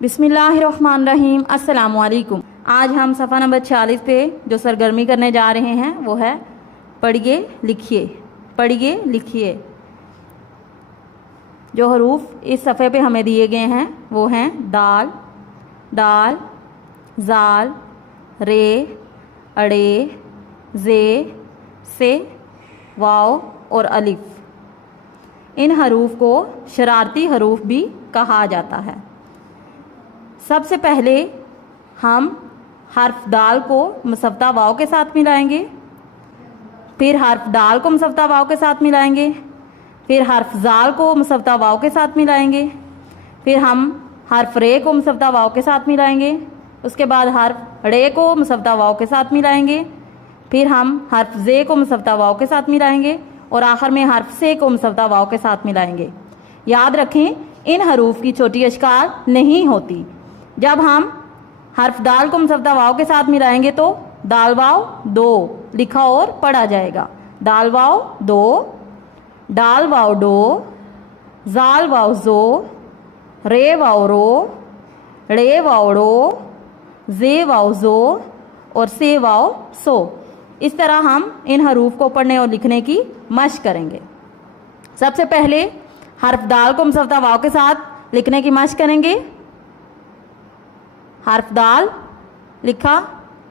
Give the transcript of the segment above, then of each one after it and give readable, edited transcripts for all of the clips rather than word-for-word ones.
बिस्मिल्लाहिर्रहमानिर्रहीम। अस्सलामुअलैकुम। आज हम सफ़ा नंबर 46 पे जो सरगर्मी करने जा रहे हैं वो है पढ़िए लिखिए। पढ़िए लिखिए। जो हरूफ इस सफ़े पे हमें दिए गए हैं वो हैं दाल, दाल, जाल, रे, अड़े, जे, से, वाव और अलिफ। इन हरूफ को शरारती हरूफ भी कहा जाता है। सबसे पहले हम हर्फ दाल को मुसव्वता वाव के साथ मिलाएंगे, फिर हर्फ दाल को मुसव्वता वाव के साथ मिलाएंगे, फिर हर्फ जाल को मुसव्वता वाव के साथ मिलाएंगे, फिर हम हर्फ रे को मुसव्वता वाव के साथ मिलाएंगे, उसके बाद हर्फ रे को मुसव्वता वाव के साथ मिलाएंगे, फिर हम हर्फ जे को मुसव्वता वाव के साथ मिलाएंगे और आखिर में हर्फ से को मुसव्वता वाव के साथ मिलाएंगे। याद रखें, इन हरूफ की छोटी अशकाल नहीं होती। जब हम हर्फ दाल को मुसव्वता वाव के साथ मिलाएंगे तो दाल वाव दो लिखा और पढ़ा जाएगा। दाल वाव दो, डाल वाव डो, जाल वाव जो, रे वाव रो, रे वाव रो, जे वाव जो और से वाव सो। इस तरह हम इन हरूफ को पढ़ने और लिखने की मशक करेंगे। सबसे पहले हर्फ दाल को मुसव्वता वाव के साथ लिखने की मशक करेंगे। हर्फ दाल लिखा,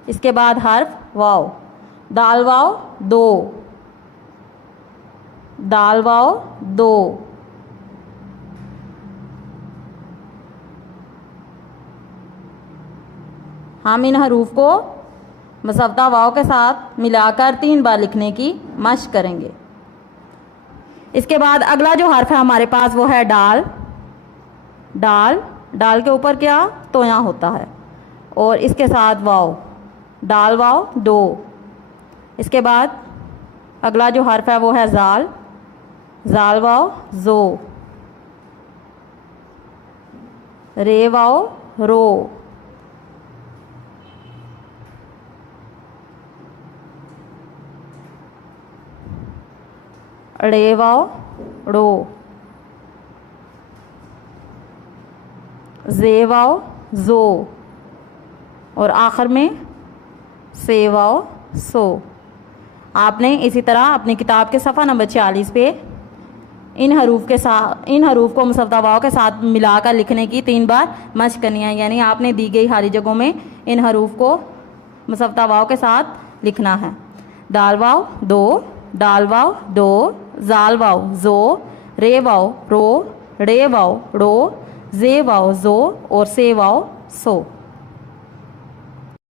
इसके बाद हर्फ वाव। दाल वाव दो, दाल वाव दो, हम इन हरूफ को मुसव्वता वाव के साथ मिलाकर 3 बार लिखने की मशक करेंगे। इसके बाद अगला जो हर्फ है हमारे पास वो है डाल। डाल, डाल के ऊपर क्या तोया होता है और इसके साथ वाव। डाल वाव दो। इसके बाद अगला जो हर्फ है वो है जाल। जाल वाव जो, रे वाव रो, रे वाव रो, जे वाव जो और आखिर में से वाव सो। आपने इसी तरह अपनी किताब के सफ़ा नंबर 46 पे इन हरूफ को मुसव्वता वाव के साथ मिलाकर लिखने की 3 बार मशक करनी है। यानी आपने दी गई खाली जगहों में इन हरूफ को मुसव्वता वाव के साथ लिखना है। दाल वाव दो, डाल वाव दो, जाल वाव जो, रे वाव रो, रे वाव रो, जे वाव जो और से वाव सो।